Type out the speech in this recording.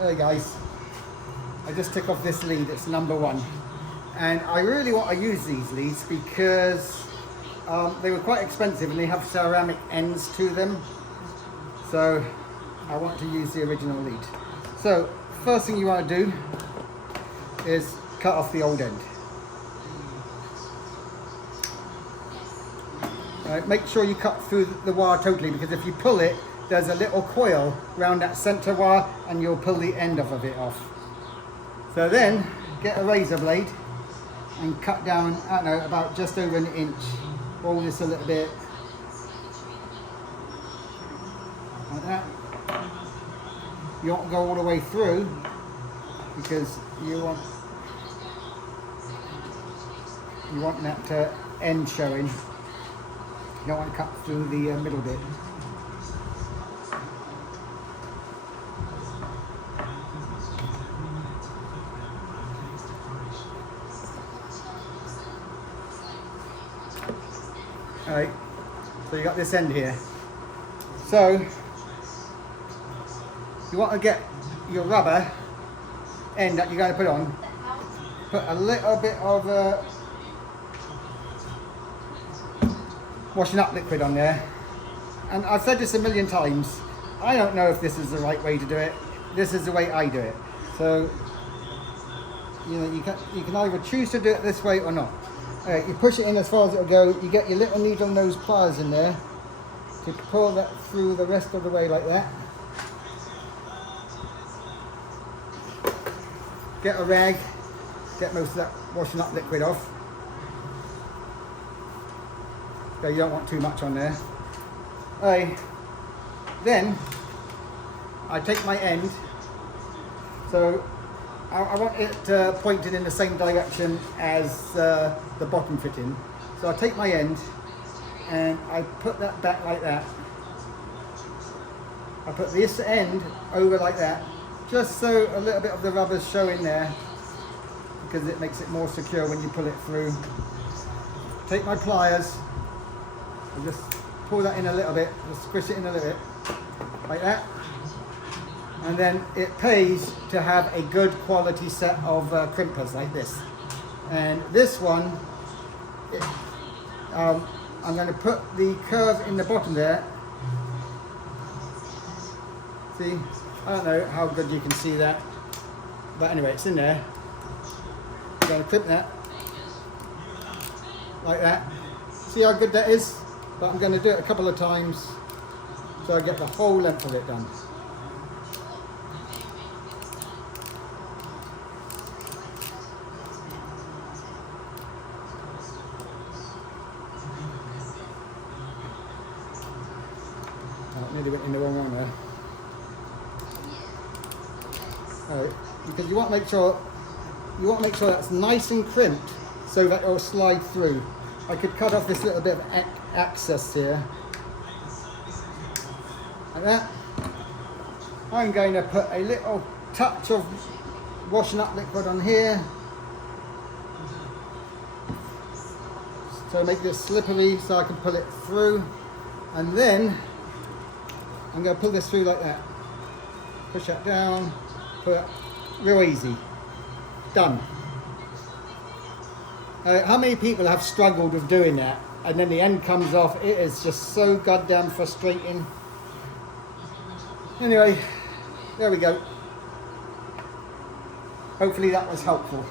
Hey guys, I just took off this lead, it's number 1. And I really want to use these leads because they were quite expensive and they have ceramic ends to them. So I want to use the original lead. So first thing you want to do is cut off the old end. Right, make sure you cut through the wire totally, because if you pull it, there's a little coil around that center wire and you'll pull the end of it off. So then get a razor blade and cut down, I don't know, about just over an inch. Roll this a little bit. Like that. You don't go all the way through because you want that end showing. You don't want to cut through the middle bit. Alright, so you got this end here. So you want to get your rubber end that you're going to put on. Put a little bit of washing up liquid on there. And I've said this a million times, I don't know if this is the right way to do it. This is the way I do it. So you know, you can either choose to do it this way or not. You push it in as far as it'll go. You get your little needle nose pliers in there to pull that through the rest of the way like that. Get a rag, get most of that washing up liquid off. So you don't want too much on there. Then I take my end, so I want it pointed in the same direction as the bottom fitting. So I take my end and I put that back like that. I put this end over like that, just so a little bit of the rubber's showing there, because it makes it more secure when you pull it through. Take my pliers and just pull that in a little bit, just squish it in a little bit, like that. And then it pays to have a good quality set of crimpers like this. And this one, I'm going to put the curve in the bottom there. See, I don't know how good you can see that, but anyway, it's in there. I'm going to crimp that like that. See how good that is? But I'm going to do it a couple of times so I get the whole length of it done. Nearly went in the wrong one there. Alright, because you want to make sure that's nice and crimped so that it'll slide through. I could cut off this little bit of access here, like that. I'm going to put a little touch of washing up liquid on here, so make this slippery so I can pull it through, and then I'm going to pull this through like that. Push that down, pull it real easy. Done. How many people have struggled with doing that and then the end comes off? It is just so goddamn frustrating. Anyway, there we go. Hopefully that was helpful.